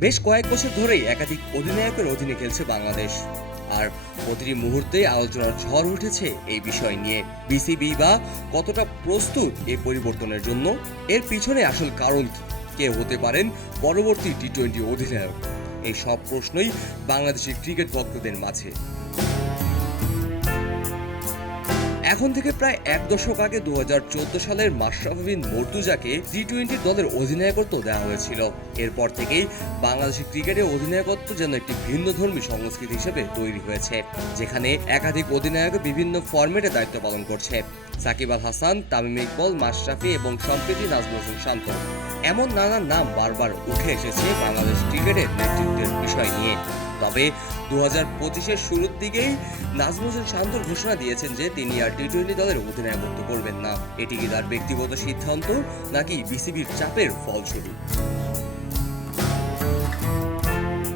বেশ কয়েক বছর ধরেই একাধিক অধিনায়কের অধীনে খেলছে বাংলাদেশ। আর প্রতিটি মুহূর্তে আলোচনার ঝড় উঠেছে এই বিষয় নিয়ে। বিসিবি বা কতটা প্রস্তুত এই পরিবর্তনের জন্য? এর পিছনে আসল কারণ কি? কে হতে পারেন পরবর্তী টি টোয়েন্টি অধিনায়ক? এই সব প্রশ্নই বাংলাদেশের ক্রিকেট ভক্তদের মাঝে। এখন থেকে প্রায় এক দশক আগে দু হাজার চোদ্দ সালের মাশরাফি বিন মর্তুজাকে টি টোয়েন্টি দলের অধিনায়কত্ব দেওয়া হয়েছিল। এরপর থেকেই বাংলাদেশের ক্রিকেটে অধিনায়কত্ব যেন একটি ভিন্নধর্মী সংস্কৃতি হিসেবে তৈরি হয়েছে, যেখানে একাধিক অধিনায়ক বিভিন্ন ফরম্যাটে দায়িত্ব পালন করছে। সাকিব আল হাসান, তামিম ইকবল, মাশরাফি এবং সম্প্রীতি নাজমুল শান্ত। এমন নানান নাম বারবার উঠে এসেছে বাংলাদেশ ক্রিকেটের নেতৃত্বের বিষয় নিয়ে। তবে দু হাজার পঁচিশের শুরুর দিকেই নাজমুল হোসেন শান্তর ঘোষণা দিয়েছেন যে তিনি আর টি টোয়েন্টি দলের অধিনায়কত্ব করবেন না। এটি কি তার ব্যক্তিগত সিদ্ধান্ত, নাকি বিসিবির চাপের ফলস্বরূপ?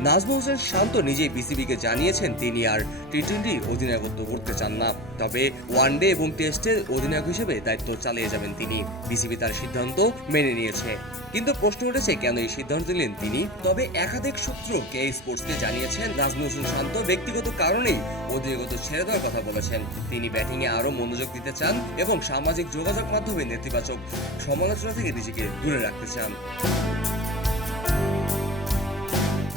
নাজমুল হোসেন শান্ত নিজেই বিসিবিকে জানিয়েছেন তিনি আর টি টোয়েন্টি অধিনায়কত্ব করতে চান না। তবে ওয়ানডে এবং টেস্টের অধিনায়ক হিসেবে দায়িত্ব চালিয়ে যাবেন তিনি। বিসিবি তার সিদ্ধান্ত মেনে নিয়েছে। কিন্তু প্রশ্ন উঠেছে, কেন এই সিদ্ধান্ত নিলেন তিনি? তবে একাধিক সূত্র কে স্পোর্টসকে জানিয়েছেন নাজমুল হোসেন শান্ত ব্যক্তিগত কারণেই অধিনায়কত্ব ছেড়ে দেওয়ার কথা বলেছেন। তিনি ব্যাটিংয়ে আরও মনোযোগ দিতে চান এবং সামাজিক যোগাযোগ মাধ্যমে নেতিবাচক সমালোচনা থেকে নিজেকে দূরে রাখতে চান।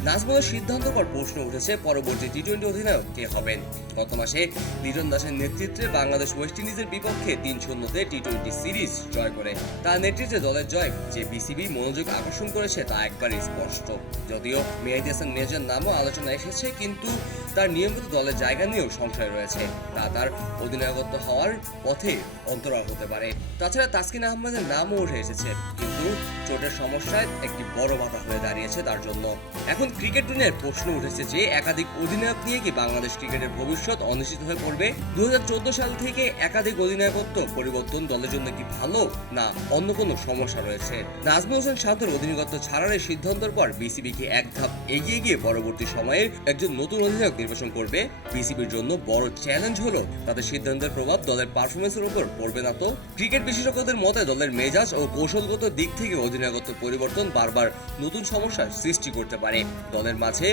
নাজমুলের সিদ্ধান্তকর প্রশ্ন উঠেছে পরবর্তী টি টোয়েন্টি অধিনায়ক কে হবেন। গত মাসে লিটন দাসের নেতৃত্বে বাংলাদেশ ওয়েস্ট ইন্ডিজের বিপক্ষে তিন শূন্যতে টি টোয়েন্টি সিরিজ জয় করে। তার নেতৃত্বে দলের জয় যে বিসিবি মনোযোগ আকর্ষণ করেছে তা একবারই স্পষ্ট। যদিও মেহেদি হাসান মেজর নামও আলোচনা এসেছে, কিন্তু তার নিয়মিত দলের জায়গা নিয়েও সংশয় রয়েছে। তা তার অধিনায়কত্ব হওয়ার পথে অন্তরাল হতে পারে। তাছাড়া তাসকিন আহমেদের নামও উঠে এসেছে। কিন্তু চোটের সমস্যায় একটি বড় বাধা হয়ে দাঁড়িয়েছে তার জন্য। এখন ক্রিকেট দুনিয়ার প্রশ্ন উঠেছে যে, একাধিক অধিনায়ক নিয়ে কি বাংলাদেশ ক্রিকেটের ভবিষ্যৎ অনিশ্চিত হয়ে পড়বে? দু হাজার চোদ্দ সাল থেকে একাধিক অধিনায়কত্ব পরিবর্তন দলের জন্য কি ভালো, না অন্য কোনো সমস্যা রয়েছে? নাজমুল হোসেন শান্তর অধিনায়কত্ব ছাড়ার সিদ্ধান্তের পর বিসিবি কি এক ধাপ এগিয়ে গিয়ে পরবর্তী সময়ে একজন নতুন অধিনায়ক নির্বাচন করবে। বিসিবির জন্য বড় চ্যালেঞ্জ হলো তাদের সিদ্ধান্তের প্রভাব দলের পারফরমেন্সের উপর পড়বে না তো। ক্রিকেট বিশেষজ্ঞদের মতে দলের মেজাজ ও কৌশলগত দিক থেকে অধিনায়কত্ব পরিবর্তন বারবার নতুন সমস্যার সৃষ্টি করতে পারে। দলের মাঝে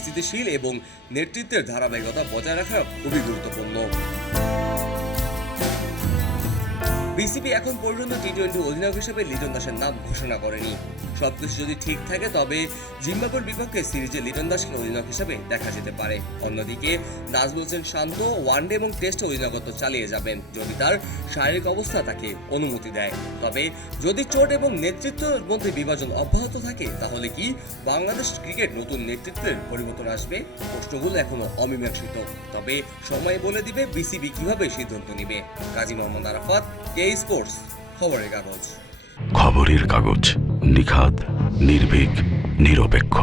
স্থিতিশীল এবং নেতৃত্বের ধারাবাহিকতা বজায় রাখা খুবই গুরুত্বপূর্ণ। বিসিবি এখন পর্যন্ত টি টোয়েন্টি অধিনায়ক হিসেবে লিটন দাসের নাম ঘোষণা করেনি। সবকিছু যদি ঠিক থাকে, তবে জিম্বাবুয়ের বিপক্ষে সিরিজে লিটন দাসকে অধিনায়ক হিসেবে দেখা যেতে পারে। অন্যদিকে, নাজমুল হোসেন শান্ত ওয়ানডে এবং টেস্টে অধিনায়কত্ব চালিয়ে যাবেন। যদি তার শারীরিক অবস্থা তাকে অনুমতি দেয়। তবে, যদি চোট এবং নেতৃত্বের মধ্যে বিভাজন অব্যাহত থাকে, তাহলে কি বাংলাদেশ ক্রিকেট নতুন নেতৃত্বের পরিবর্তন আসবে? প্রশ্নগুলো এখনও অমীমাংসিত। তবে, সময় বলে দিবে বিসিবি কীভাবে সিদ্ধান্ত নেবে। কাজী মোহাম্মদ আরাফাত, কে স্পোর্টস খবরের কাগজ। খবরের কাগজ নিখাত নির্ভীক নিরপেক্ষ।